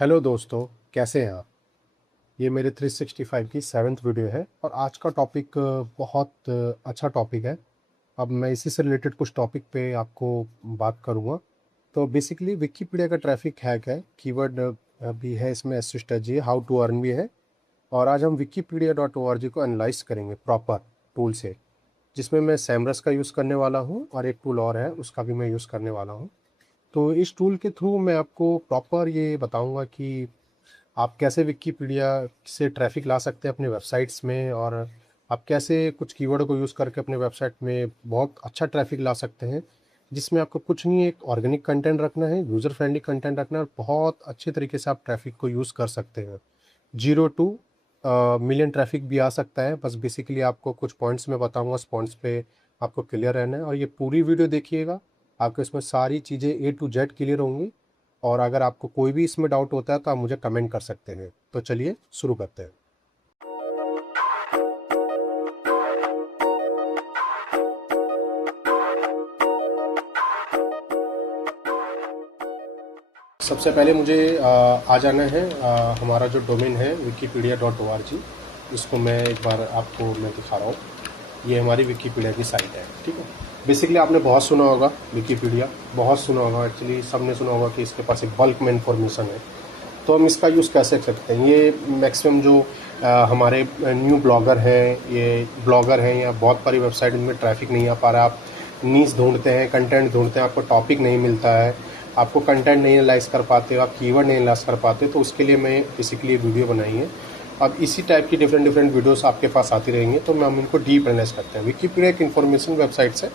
Hello दोस्तों, कैसे हैं आप। ये मेरे 365 की 7th वीडियो है और आज का टॉपिक बहुत अच्छा टॉपिक है। अब मैं इसी से रिलेटेड कुछ टॉपिक पे आपको बात करूँगा। तो बेसिकली विकिपीडिया का ट्रैफिक हैक है, कीवर्ड भी है इसमें, एसएसटी हाउ टू अर्न भी है। और आज हम wikipedia.org को एनालाइज करेंगे प्रॉपर टूल से, जिसमें मैं सैमरस का यूज़ करने वाला हूँ और एक टूल और है उसका भी मैं यूज़ करने वाला हूँ। तो इस टूल के थ्रू मैं आपको प्रॉपर ये बताऊंगा कि आप कैसे विकिपीडिया से ट्रैफिक ला सकते हैं अपने वेबसाइट्स में, और आप कैसे कुछ कीवर्ड को यूज़ करके अपने वेबसाइट में बहुत अच्छा ट्रैफिक ला सकते हैं, जिसमें आपको कुछ नहीं, एक ऑर्गेनिक कंटेंट रखना है, यूज़र फ्रेंडली कंटेंट रखना है और बहुत अच्छे तरीके से आप ट्रैफिक को यूज़ कर सकते हैं। 0 to मिलियन ट्रैफिक भी आ सकता है। बस बेसिकली आपको कुछ पॉइंट्स मैं बताऊंगा, उस पॉइंट्स पे आपको क्लियर रहना है और ये पूरी वीडियो देखिएगा। आपको इसमें सारी चीज़ें A to Z क्लियर होंगी और अगर आपको कोई भी इसमें डाउट होता है तो आप मुझे कमेंट कर सकते हैं। तो चलिए शुरू करते हैं। सबसे पहले मुझे आ जाना है, हमारा जो डोमेन है wikipedia.org, इसको मैं एक बार आपको मैं दिखा रहा हूँ। ये हमारी विकिपीडिया की साइट है, ठीक है। बेसिकली आपने बहुत सुना होगा विकिपीडिया, बहुत सुना होगा, एक्चुअली सबने सुना होगा कि इसके पास एक बल्क में इंफॉर्मेशन है। तो हम इसका यूज़ कैसे कर सकते हैं। ये मैक्सिमम जो हमारे न्यू ब्लॉगर हैं, ये ब्लॉगर हैं या बहुत सारी वेबसाइट में ट्रैफिक नहीं आ पा रहा, आप नीश ढूंढते हैं, कंटेंट ढूंढते हैं, आपको टॉपिक नहीं मिलता है, आपको कंटेंट नहीं एनालाइज कर पाते हो, आप कीवर्ड नहीं एनालाइज कर पाते, तो उसके लिए मैं बेसिकली वीडियो बनाई है। अब इसी टाइप की डिफरेंट डिफरेंट वीडियोस आपके पास आती रहेंगी, तो हम इनको डीप एनालाइज करते हैं। विकिपीडिया एक इन्फॉर्मेशन वेबसाइट है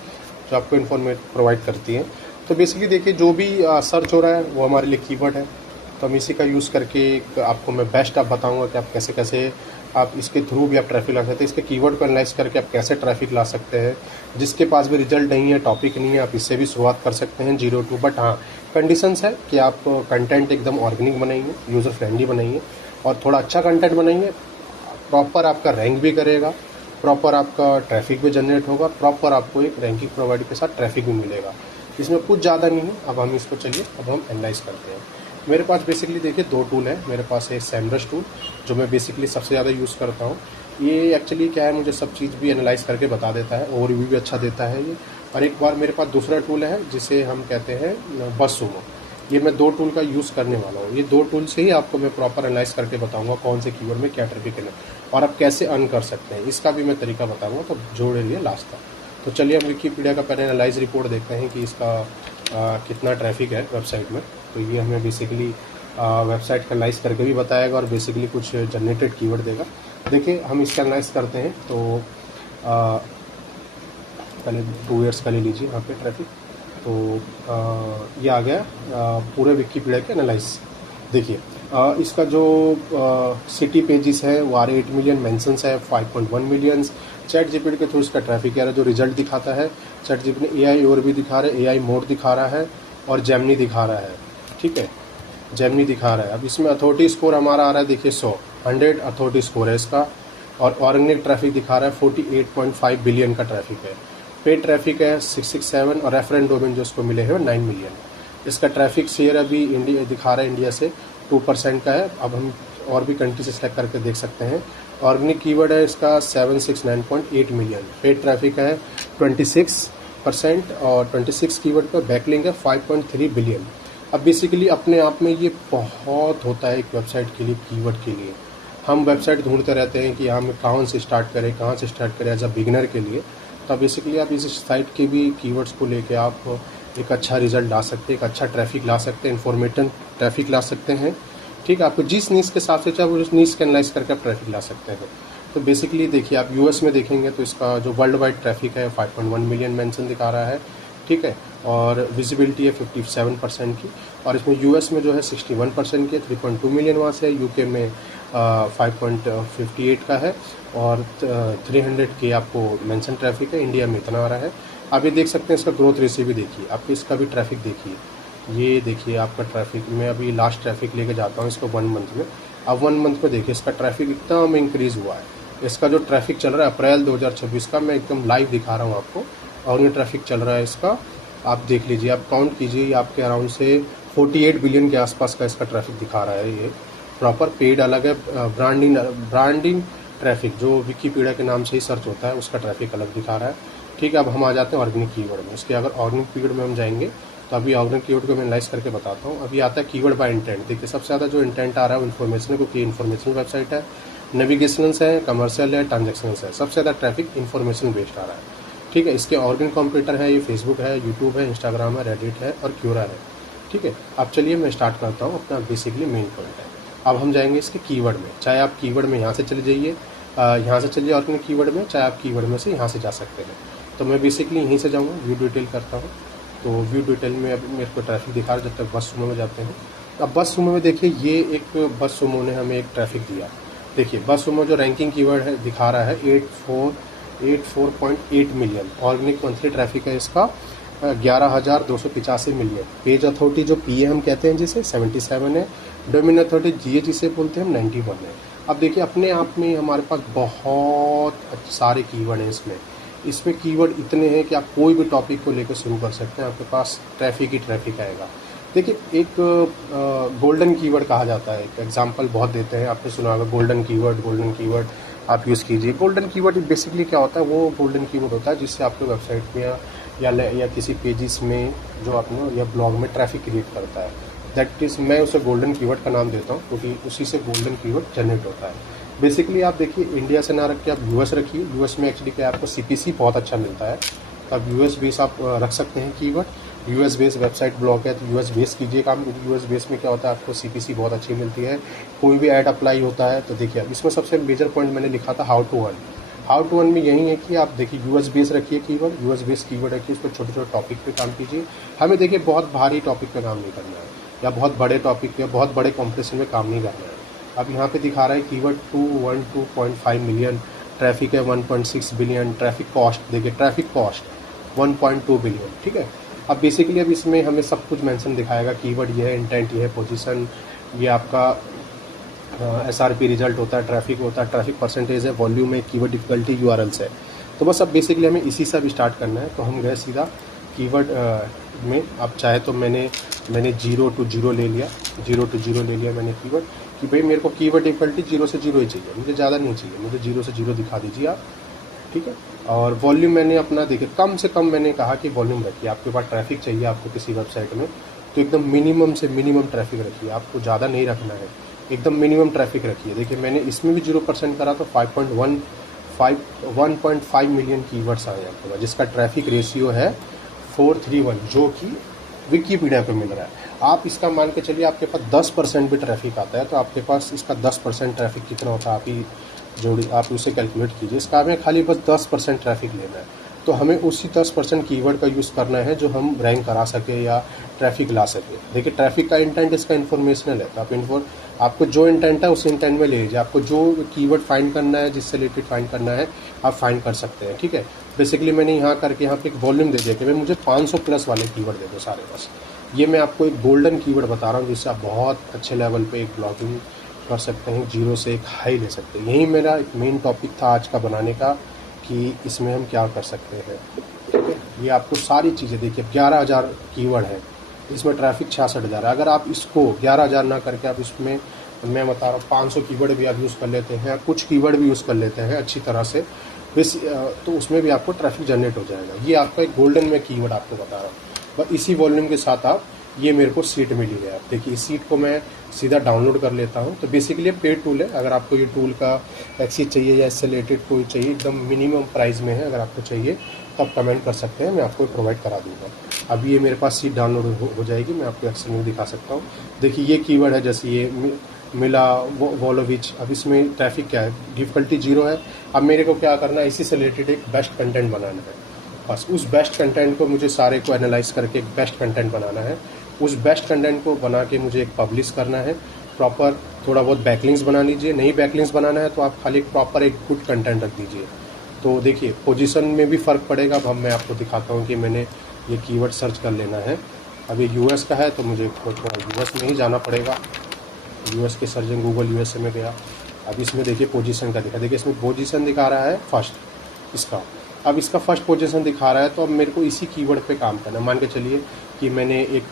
जो आपको इन्फॉर्मेट प्रोवाइड करती है। तो बेसिकली देखिए, जो भी सर्च हो रहा है वो हमारे लिए कीवर्ड है, तो हम इसी का यूज़ करके आपको मैं बेस्ट आप बताऊंगा कि आप कैसे कैसे आप इसके थ्रू भी आप ट्रैफिक ला सकते हैं। इसके कीवर्ड को एनालाइज करके आप कैसे ट्रैफिक ला सकते हैं। जिसके पास भी रिजल्ट नहीं है, टॉपिक नहीं है, आप इससे भी शुरुआत कर सकते हैं 0 to। बट हाँ, कंडीशंस है कि आप कंटेंट एकदम ऑर्गेनिक बनाइए, यूज़र फ्रेंडली बनाइए और थोड़ा अच्छा कंटेंट बनाइए। प्रॉपर आपका रैंक भी करेगा, प्रॉपर आपका ट्रैफिक भी जनरेट होगा, प्रॉपर आपको एक रैंकिंग प्रोवाइड के साथ ट्रैफिक भी मिलेगा। इसमें कुछ ज़्यादा नहीं है। अब हम इसको चलिए अब हम एनालाइज करते हैं। मेरे पास बेसिकली देखिए 2 टूल है। मेरे पास है सैमरस टूल, जो मैं बेसिकली सबसे ज़्यादा यूज़ करता हूँ। ये एक्चुअली क्या है, मुझे सब चीज़ भी एनालाइज करके बता देता है, ओवरव्यू भी अच्छा देता है ये। और एक बार मेरे पास दूसरा टूल है जिसे हम कहते हैं बसुमो। ये मैं 2 टूल का यूज़ करने वाला हूँ। ये 2 टूल से ही आपको मैं प्रॉपर एनालाइज करके बताऊंगा कौन से कीवर्ड में क्या ट्रैफिक है और आप कैसे अर्न कर सकते हैं, इसका भी मैं तरीका बताऊंगा। तो जोड़े लिए लास्ट तक। तो चलिए हम विकिपीडिया का पहले एनालाइज रिपोर्ट देखते हैं कि इसका कितना ट्रैफिक है वेबसाइट में। तो ये हमें बेसिकली वेबसाइट का एनालाइज करके भी बताएगा और बेसिकली कुछ जनरेटेड कीवर्ड देगा। देखिए हम इसका एनालाइज करते हैं। तो पहले 2 ईयर्स का ले लीजिए यहाँ पे ट्रैफिक। तो ये आ गया पूरे विकिपीडिया के एनालाइज। देखिए इसका जो सिटी पेजेस है वो 8 मिलियन, मेंशंस है 5.1 मिलियंस। चैट जीपीटी के थ्रू इसका ट्रैफिक आ रहा है, जो रिजल्ट दिखाता है चैट जीपीटी ने AI और भी दिखा रहा है, AI मोड दिखा रहा है और जेमिनी दिखा रहा है, ठीक है। जेमिनी दिखा रहा है। अब इसमें अथॉरिटी स्कोर हमारा आ रहा है, देखिए 100 अथॉरिटी स्कोर है इसका। और ऑर्गेनिक ट्रैफिक दिखा रहा है 48.5 बिलियन का ट्रैफिक है। पेड ट्रैफिक है 667 और रेफरेंस डोमेन जो उसको मिले हैं 9 मिलियन। इसका ट्रैफिक शेयर अभी इंडिया दिखा रहा है, इंडिया से 2% का है। अब हम और भी कंट्री से सेलेक्ट करके देख सकते हैं। ऑर्गेनिक कीवर्ड है इसका 769.8 मिलियन। पेड ट्रैफिक है 26% और 26 कीवर्ड पर बैकलिंक है 5.3 बिलियन। अब बेसिकली अपने आप में ये बहुत होता है एक वेबसाइट के लिए, कीवर्ड के लिए। हम वेबसाइट ढूंढते रहते हैं कि हम कहाँ से स्टार्ट करें एज अ बिगिनर के लिए। तो बेसिकली आप इस साइट के भी कीवर्ड्स को लेके आप एक अच्छा रिजल्ट ला सकते हैं, एक अच्छा ट्रैफिक ला सकते हैं, इन्फॉर्मेटिव ट्रैफिक ला सकते हैं, ठीक है। आपको जिस नीश के हिसाब से चाहे उस नीश के एनालाइज करके आप ट्रैफिक ला सकते हैं। तो बेसिकली देखिए आप US में देखेंगे तो इसका जो वर्ल्ड वाइड ट्रैफिक है 5.1 मिलियन मेंशन दिखा रहा है, ठीक है। और विजिबिलिटी है 57% की। और इसमें US में जो है 61% की, 3.2 मिलियन वहाँ से है। UK में 5.58 का है और 300 के आपको मेंशन ट्रैफिक है। इंडिया में इतना आ रहा है। आप ये देख सकते हैं, इसका ग्रोथ रेशियो भी देखिए, आप इसका भी ट्रैफिक देखिए। ये देखिए आपका ट्रैफिक, मैं अभी लास्ट ट्रैफिक लेके जाता हूँ इसको 1 मंथ में। अब 1 मंथ में देखिए इसका ट्रैफिक एकदम इंक्रीज़ हुआ है। इसका जो ट्रैफिक चल रहा है अप्रैल 2026 का, मैं एकदम लाइव दिखा रहा हूँ आपको। और ये ट्रैफिक चल रहा है इसका, आप देख लीजिए, आप काउंट कीजिए, आपके अराउंड से 48 बिलियन के आसपास का इसका ट्रैफिक दिखा रहा है। ये प्रॉपर पेड अलग है, ब्रांडिंग ट्रैफिक जो विकीपीडिया के नाम से ही सर्च होता है उसका ट्रैफिक अलग दिखा रहा है। ठीक है, अब हम आ जाते हैं ऑर्गेनिक कीवर्ड में। इसके अगर ऑर्गेनिक कीवर्ड में हम जाएंगे तो अभी ऑर्गेनिक कीवर्ड को मैं एनालाइज करके बताता हूँ। अभी आता है कीवर्ड बाय इंटेंट। देखिए सबसे ज़्यादा जो इंटेंट आ रहा है वो इन्फॉर्मेशन है, क्योंकि इन्फॉर्मेशनल वेबसाइट है, नेविगेशनल्स है, कमर्शियल है, ट्रांजेक्शनल्स है। सबसे ज़्यादा ट्रैफिक इन्फॉर्मेशन बेस्ड आ रहा है। ठीक है, इसके ऑर्गेनिक कॉम्पिटिटर है, ये फेसबुक है, यूट्यूब है, इंस्टाग्राम है, रेडिट है और क्यूरा है। ठीक है, अब चलिए मैं स्टार्ट करता हूँ अपना बेसिकली मेन पॉइंट है। अब हम जाएंगे इसके कीवर्ड में। चाहे आप कीवर्ड में यहाँ से चले जाइए, यहाँ से चलिए ऑर्गेनिक कीवर्ड में, चाहे आप कीवर्ड में से यहाँ से जा सकते हैं। तो मैं बेसिकली यहीं से जाऊँगा, व्यू डिटेल करता हूँ। तो व्यू डिटेल में अब मेरे को ट्रैफिक दिखा रहा है जब तक बस सुमो में जाते हैं। अब बस सुमो में देखिए ये एक बस सुमो ने हमें एक ट्रैफिक दिया। देखिए बस सुमो जो रैंकिंग कीवर्ड है दिखा रहा है 84.8 मिलियन। ऑर्गेनिक मंथली ट्रैफिक है इसका 11,285 मिलियन। पेज अथॉरिटी जो पीए हम कहते हैं जिसे 77 है। डोमेन अथॉरिटी जीए जिसे बोलते हैं हम 91 है। अब देखिए अपने आप में हमारे पास बहुत सारे कीवर्ड हैं इसमें कीवर्ड इतने हैं कि आप कोई भी टॉपिक को लेकर शुरू कर सकते हैं, आपके पास ट्रैफिक ही ट्रैफिक आएगा। देखिए एक गोल्डन कीवर्ड कहा जाता है, एक एग्जांपल बहुत देते हैं, आपने सुना होगा गोल्डन कीवर्ड आप यूज़ कीजिए। गोल्डन कीवर्ड बेसिकली क्या होता है, वो गोल्डन कीवर्ड होता है जिससे आपके वेबसाइट में या किसी पेजेस में जो आपने या ब्लॉग में ट्रैफिक क्रिएट करता है। दैट इज़ मैं उसे गोल्डन कीवर्ड का नाम देता हूँ क्योंकि उसी से गोल्डन कीवर्ड जनरेट होता है। बेसिकली आप देखिए इंडिया से ना रख के आप यूएस रखिए। यूएस में एक्चुअली क्या आपको सीपीसी बहुत अच्छा मिलता है, तो आप यूएस बेस आप रख सकते हैं keyword. US base website blog है तो यूएस बेस कीजिए काम, क्योंकि यूएस बेस में क्या होता है आपको सीपीसी बहुत अच्छी मिलती है। कोई भी ऐड अप्लाई होता है तो देखिए अब इसमें सबसे मेजर पॉइंट मैंने लिखा था हाउ टू अर्न में यही है कि आप देखिए यूएस बेस रखिए कीवर्ड, यूएस बेस कीवर्ड रखिए, उसको छोटे छोटे टॉपिक पे काम कीजिए। हमें देखिए बहुत भारी टॉपिक पे काम नहीं करना है या बहुत बड़े टॉपिक पे बहुत बड़े कॉम्पिटिशन में काम नहीं करना है। अब यहाँ पे दिखा रहा है कीवर्ड 212.5 मिलियन, ट्रैफिक है 1.6 बिलियन, ट्रैफिक कॉस्ट देखिए ट्रैफिक कॉस्ट 1.2 बिलियन। ठीक है, अब बेसिकली अब इसमें हमें सब कुछ मेंशन दिखाएगा, कीवर्ड ये है, इंटेंट ये है, पोजीशन ये आपका एसआरपी रिजल्ट होता है, ट्रैफिक होता है, ट्रैफिक परसेंटेज है, वॉल्यूम है, कीवर्ड डिफिकल्टी यूआरएल्स है। तो बस अब बेसिकली हमें इसी से भी स्टार्ट करना है। तो हम गए सीधा कीवर्ड में। अब चाहे तो मैंने 0 to 0 ले लिया मैंने कीवर्ड कि भाई मेरे को कीवर्ड डिफिकल्टी 0 से 0 ही चाहिए, मुझे ज़्यादा नहीं चाहिए, मुझे 0 से 0 दिखा दीजिए आप। ठीक है, और वॉल्यूम मैंने अपना देखिए कम से कम मैंने कहा कि वॉल्यूम रखिए। आपके पास ट्रैफिक चाहिए आपको किसी वेबसाइट में तो एकदम मिनिमम से मिनिमम ट्रैफिक रखिए, आपको ज़्यादा नहीं रखना है, एकदम मिनिमम ट्रैफिक रखिए। देखिए मैंने इसमें भी 0% करा तो 1.5 मिलियन कीवर्ड्स आए आपके पास, जिसका ट्रैफिक रेशियो है 431, जो कि विकीपीडिया पे मिल रहा है। आप इसका मान के चलिए आपके पास 10% भी ट्रैफिक आता है तो आपके पास इसका 10% ट्रैफिक कितना होता है आप ही जोड़ी, आप उसे कैलकुलेट कीजिए। इसका हमें खाली बस 10% ट्रैफिक लेना है, तो हमें उसी 10% कीवर्ड का यूज़ करना है जो हम रैंक करा सके या ट्रैफिक ला सके। देखिए ट्रैफिक का इंटेंट इसका इन्फॉर्मेशनल है, तो आप आपको जो इंटेंट है उस इंटेंट में ले लीजिए। आपको जो कीवर्ड फाइंड करना है, जिससे रिलेटेड फाइंड करना है, आप फाइंड कर सकते हैं। ठीक है, बेसिकली मैंने यहाँ करके यहाँ पे एक वॉल्यूम दे दिया कि भाई मुझे 500 प्लस वाले कीवर्ड दे दो सारे बस। ये मैं आपको एक गोल्डन कीवर्ड बता रहा हूँ जिससे आप बहुत अच्छे लेवल पे एक ब्लॉगिंग कर सकते हैं, 0 से एक हाई ले सकते हैं। यही मेरा एक मेन टॉपिक था आज का बनाने का कि इसमें हम क्या कर सकते हैं। ठीक है, ये आपको सारी चीज़ें देखिए 11,000 कीवर्ड है, इसमें ट्रैफिक 66,000 है। अगर आप इसको 11,000 ना करके आप इसमें मैं बता रहा हूँ 500 कीवर्ड भी आप यूज़ कर लेते हैं, कुछ कीवर्ड भी यूज़ कर लेते हैं अच्छी तरह से, तो उसमें भी आपको ट्रैफिक जनरेट हो जाएगा। ये आपका एक गोल्डन में कीवर्ड आपको बता रहा हूँ। बस इसी वॉल्यूम के साथ आप ये मेरे को सीट मिली है। आप देखिए इस सीट को मैं सीधा डाउनलोड कर लेता हूँ। तो बेसिकली पेड टूल है, अगर आपको ये टूल का एक्सेस चाहिए या इससे रिलेटेड कोई चाहिए, एकदम मिनिमम प्राइस में है, अगर आपको चाहिए तो आप कमेंट कर सकते हैं, मैं आपको प्रोवाइड करा दूँगा। अभी ये मेरे पास सीट डाउनलोड हो जाएगी, मैं आपको एक्सेस में दिखा सकता हूँ। देखिए ये कीवर्ड है, जैसे ये मिला वॉलोविच। अब इसमें ट्रैफिक क्या है, डिफिकल्टी 0 है। अब मेरे को क्या करना है, इसी से रिलेटेड एक बेस्ट कंटेंट बनाना है। बस उस बेस्ट कंटेंट को मुझे सारे को एनालाइज करके एक बेस्ट कंटेंट बनाना है। उस बेस्ट कंटेंट को बना के मुझे एक पब्लिश करना है। प्रॉपर थोड़ा बहुत बैकलिंक्स बना लीजिए, नहीं बैकलिंक्स बनाना है तो आप खाली प्रॉपर एक गुड कंटेंट रख दीजिए। तो देखिए पोजीशन में भी फ़र्क पड़ेगा। अब मैं आपको दिखाता हूँ कि मैंने ये कीवर्ड सर्च कर लेना है। अब ये यूएस का है तो मुझे थोड़ा यूएस में ही जाना पड़ेगा। यूएस के सर्जन गूगल यूएसए में गया। अब इसमें देखिए पोजीशन का देखिए इसमें पोजीशन दिखा रहा है फर्स्ट इसका, अब इसका फर्स्ट पोजीशन दिखा रहा है, तो अब मेरे को इसी कीवर्ड पे काम करना है। मान के चलिए कि मैंने एक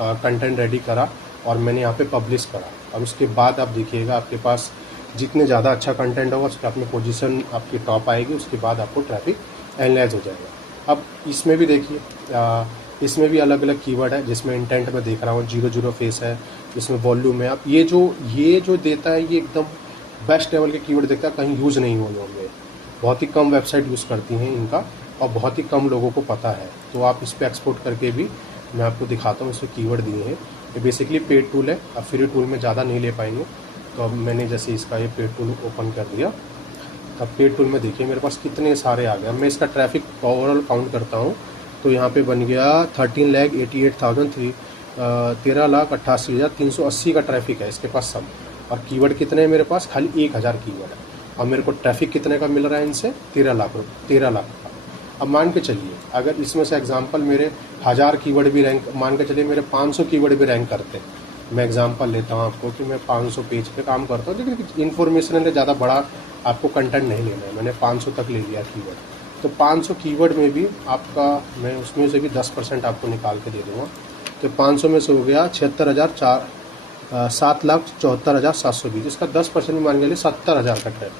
कंटेंट रेडी करा और मैंने यहाँ पे पब्लिश करा। अब उसके बाद आप देखिएगा आपके पास जितने ज़्यादा अच्छा कंटेंट होगा उसके आपने पोजीशन आपकी टॉप आएगी, उसके बाद आपको ट्रैफिक एनालाइज हो जाएगा। अब इसमें भी देखिए इसमें भी अलग अलग कीवर्ड है, जिसमें इंटेंट में देख रहा हूँ 00 फेस है, इसमें वॉल्यूम है। अब ये जो देता है ये एकदम बेस्ट लेवल के कीवर्ड देता है, कहीं यूज़ नहीं हुए होंगे। बहुत ही कम वेबसाइट यूज़ करती हैं इनका और बहुत ही कम लोगों को पता है। तो आप इस पर एक्सपोर्ट करके भी मैं आपको दिखाता हूँ, इसमें कीवर्ड दिए हैं। ये बेसिकली पेड टूल है, अब फ्री टूल में ज़्यादा नहीं ले पाएंगे। तो अब मैंने जैसे इसका ये पेड टूल ओपन कर दिया, अब पेड टूल में देखिए मेरे पास कितने सारे आ गए। अब मैं इसका ट्रैफिक ओवरऑल काउंट करता हूँ तो यहाँ पे बन गया 13,88,003 13,88,380 का ट्रैफिक है इसके पास सब। और कीवर्ड कितने हैं मेरे पास? खाली 1000 कीवर्ड है। और मेरे को ट्रैफिक कितने का मिल रहा है इनसे? 13 लाख का। अब मान के चलिए अगर इसमें से एग्जांपल मेरे 1000 कीवर्ड भी रैंक, मान के चलिए मेरे 500 कीवर्ड भी रैंक करते हैं। मैं एग्जांपल लेता हूँ आपको कि मैं 500 पेज पे काम करता हूँ, लेकिन इन्फॉर्मेशन है ज़्यादा बड़ा आपको कंटेंट नहीं लेना है। मैंने 500 तक ले लिया कीवर्ड, तो 500 कीवर्ड में भी आपका मैं उसमें से भी 10% आपको निकाल के दे दूँगा। तो 500 में से हो गया 7,74,720। इसका 10% मान के लिए 70,000 का ट्रैफिक,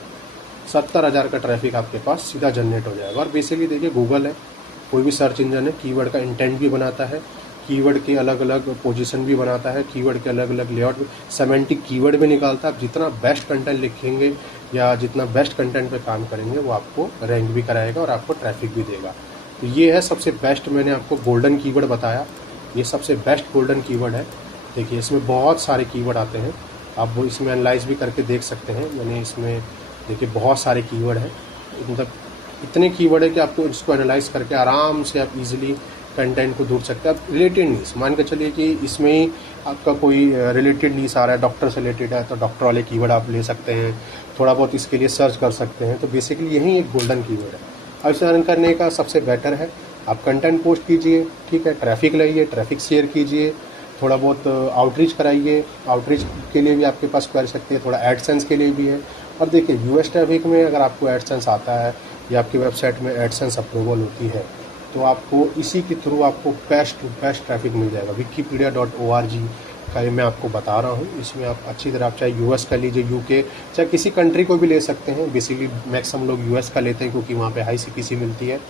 70,000 का ट्रैफिक आपके पास सीधा जनरेट हो जाएगा। और बेसिकली देखिए गूगल है, कोई भी सर्च इंजन है, कीवर्ड का इंटेंट भी बनाता है, कीवर्ड के अलग अलग पोजीशन भी बनाता है, कीवर्ड के अलग अलग लेआउट, सेमेंटिक कीवर्ड भी निकालता है। आप जितना बेस्ट कंटेंट लिखेंगे या जितना बेस्ट कंटेंट पे काम करेंगे वो आपको रैंक भी कराएगा और आपको ट्रैफिक भी देगा। तो ये है सबसे बेस्ट, मैंने आपको गोल्डन कीवर्ड बताया, ये सबसे बेस्ट गोल्डन कीवर्ड है। देखिए इसमें बहुत सारे कीवर्ड आते हैं, आप वो इसमें एनालाइज भी करके देख सकते हैं। मैंने इसमें देखिए बहुत सारे कीवर्ड हैं, मतलब इतने कीवर्ड है कि आपको इसको एनालाइज करके आराम से आप इजीली कंटेंट को ढूंढ सकते हैं। आप रिलेटेड न्यूज़ मान के चलिए कि इसमें ही आपका कोई रिलेटेड न्यूज़ आ रहा है, डॉक्टर से रिलेटेड है, तो डॉक्टर वाले कीवर्ड आप ले सकते हैं, थोड़ा बहुत इसके लिए सर्च कर सकते हैं। तो बेसिकली यही एक गोल्डन कीवर्ड है। अब इसे रन करने का सबसे बेटर है आप कंटेंट पोस्ट कीजिए, ठीक है, ट्रैफिक लाइए, ट्रैफिक शेयर कीजिए, थोड़ा बहुत आउटरीच कराइए। आउटरीच के लिए भी आपके पास कर सकते हैं, थोड़ा एडसेंस के लिए भी है। और देखिए यूएस ट्रैफिक में अगर आपको एडसेंस आता है या आपकी वेबसाइट में एडसेंस अप्रूवल होती है तो आपको इसी के थ्रू आपको बेस्ट टू बेस्ट ट्रैफिक मिल जाएगा। wikipedia.org का ये मैं आपको बता रहा हूँ। इसमें आप अच्छी तरह आप चाहे यूएस का लीजिए, यूके, चाहे किसी कंट्री को भी ले सकते हैं। बेसिकली मैक्सिमम लोग यूएस का लेते हैं क्योंकि वहाँ पे हाई सीपीसी मिलती है,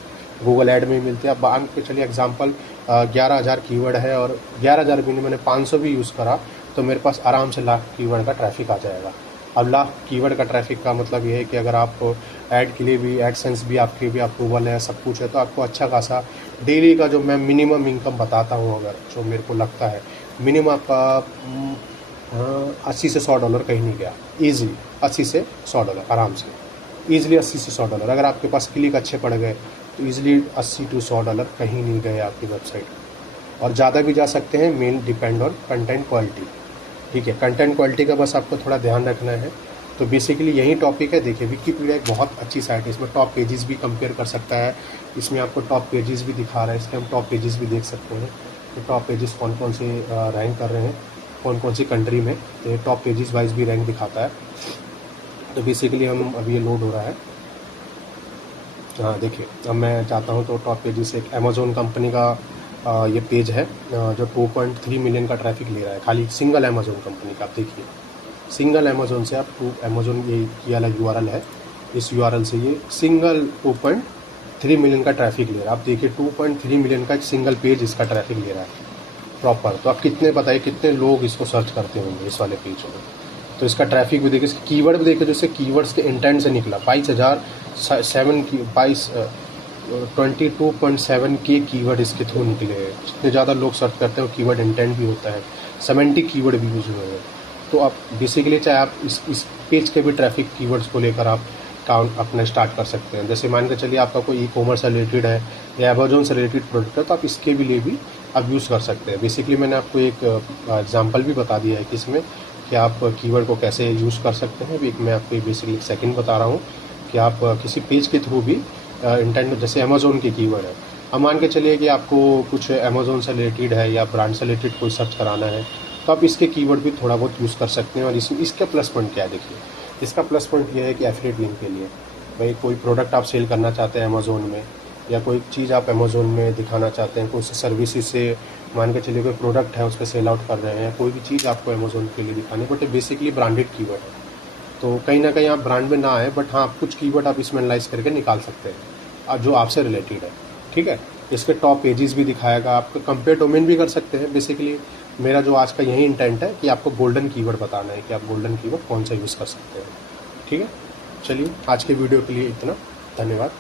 गूगल ऐड में मिलती है। अब मान के चलिए एग्जांपल 11,000 कीवर्ड है और 11,000 भी नहीं, मैंने 500 भी यूज़ करा तो मेरे पास आराम से लाख कीवर्ड का ट्रैफिक आ जाएगा। अब लाख कीवर्ड का ट्रैफिक का मतलब ये है कि अगर आप ऐड के लिए भी एडसेंस भी आपके भी अप्रूवल है, सब कुछ है, तो आपको अच्छा खासा डेली का जो मैं मिनिमम इनकम बताता हूँ, अगर जो मेरे को लगता है मिनिमम आपका 80 से $100 कहीं नहीं गया, ईजिली 80 से $100 आराम से, ईजिली 80 से $100। अगर आपके पास क्लिक अच्छे पड़ गए तो ईजिली 80 to $100 कहीं नहीं गए आपकी वेबसाइट, और ज़्यादा भी जा सकते हैं। Main depend on content quality, ठीक है, कंटेंट क्वालिटी का बस आपको थोड़ा ध्यान रखना है। तो बेसिकली यही टॉपिक है। देखिए विकिपीडिया एक बहुत अच्छी साइट है, इसमें टॉप पेजेस भी कंपेयर कर सकता है, इसमें आपको टॉप पेजेस भी दिखा रहा है, इसमें हम टॉप पेजेस भी देख सकते हैं कि टॉप पेजेस कौन कौन से रैंक कर रहे हैं, कौन कौन सी कंट्री में। तो टॉप पेजेस वाइज भी रैंक दिखाता है। तो बेसिकली हम अभी ये लोड हो रहा है, हाँ देखिए अब मैं चाहता हूँ तो टॉप पेजेस एक अमेज़ोन कंपनी का ये पेज है जो 2.3 मिलियन का ट्रैफिक ले रहा है, खाली सिंगल अमेज़ोन कंपनी का। आप देखिए सिंगल अमेज़ोन से आप अमेज़ोन ये वाला URL है, इस URL से ये सिंगल 2.3 मिलियन का ट्रैफिक ले रहा है। आप देखिए 2.3 मिलियन का एक सिंगल पेज इसका ट्रैफिक ले रहा है प्रॉपर। तो आप कितने बताइए कितने लोग इसको सर्च करते होंगे इस वाले पेज में। तो इसका ट्रैफिक भी देखिए, इसके कीवर्ड भी देखिए, जैसे कीवर्ड्स के इंटेंट से निकला 22.7 के कीवर्ड इसके थ्रू निकले हैं। जितने ज़्यादा लोग सर्च करते हैं वो कीवर्ड इंटेंट भी होता है, सेमेंटिक कीवर्ड भी यूज हुए हैं। तो आप बेसिकली चाहे आप इस पेज के भी ट्रैफिक कीवर्ड्स को लेकर आप काम अपना स्टार्ट कर सकते हैं। जैसे मान के चलिए आपका कोई ई-कॉमर्स से रिलेटेड है या अमेज़ॉन से रिलेटेड प्रोडक्ट है, तो आप इसके भी लिए भी आप यूज़ कर सकते हैं। बेसिकली मैंने आपको एक एग्जांपल भी बता दिया है कि इसमें कि आप कीवर्ड को कैसे यूज़ कर सकते हैं। एक मैं आपको बेसिकली सेकंड बता रहा हूँ कि आप किसी पेज के थ्रू भी इंटेंट, जैसे अमेज़ॉन के कीवर्ड है, अब मान के चलिए कि आपको कुछ अमेज़ॉन से रिलेटेड है या ब्रांड से रिलेटेड कोई सर्च कराना है, तो आप इसके कीवर्ड भी थोड़ा बहुत यूज़ कर सकते हैं। और इसका प्लस पॉइंट क्या है, देखिए इसका प्लस पॉइंट यह है कि एफिलिएट लिंक के लिए भाई कोई प्रोडक्ट आप सेल करना चाहते हैं अमेज़ोन में, या कोई चीज़ आप अमेज़ोन में दिखाना चाहते हैं, कोई सर्विसेज से मान के चलिए कोई प्रोडक्ट है उस पर सेल आउट कर रहे हैं, कोई भी चीज़ आपको अमेज़ोन के लिए दिखानी, बट बेसिकली ब्रांडेड कीवर्ड है। तो कहीं ना कहीं आप ब्रांड में ना आए, बट हाँ कुछ कीवर्ड आप इसमें एनालाइज करके निकाल सकते हैं जो आपसे रिलेटेड है। ठीक है, इसके टॉप पेजेस भी दिखाएगा, आपका कंपेयर डोमेन भी कर सकते हैं। बेसिकली मेरा जो आज का यही इंटेंट है कि आपको गोल्डन कीवर्ड बताना है कि आप गोल्डन कीवर्ड कौन सा यूज़ कर सकते हैं। ठीक है, चलिए आज के वीडियो के लिए इतना, धन्यवाद।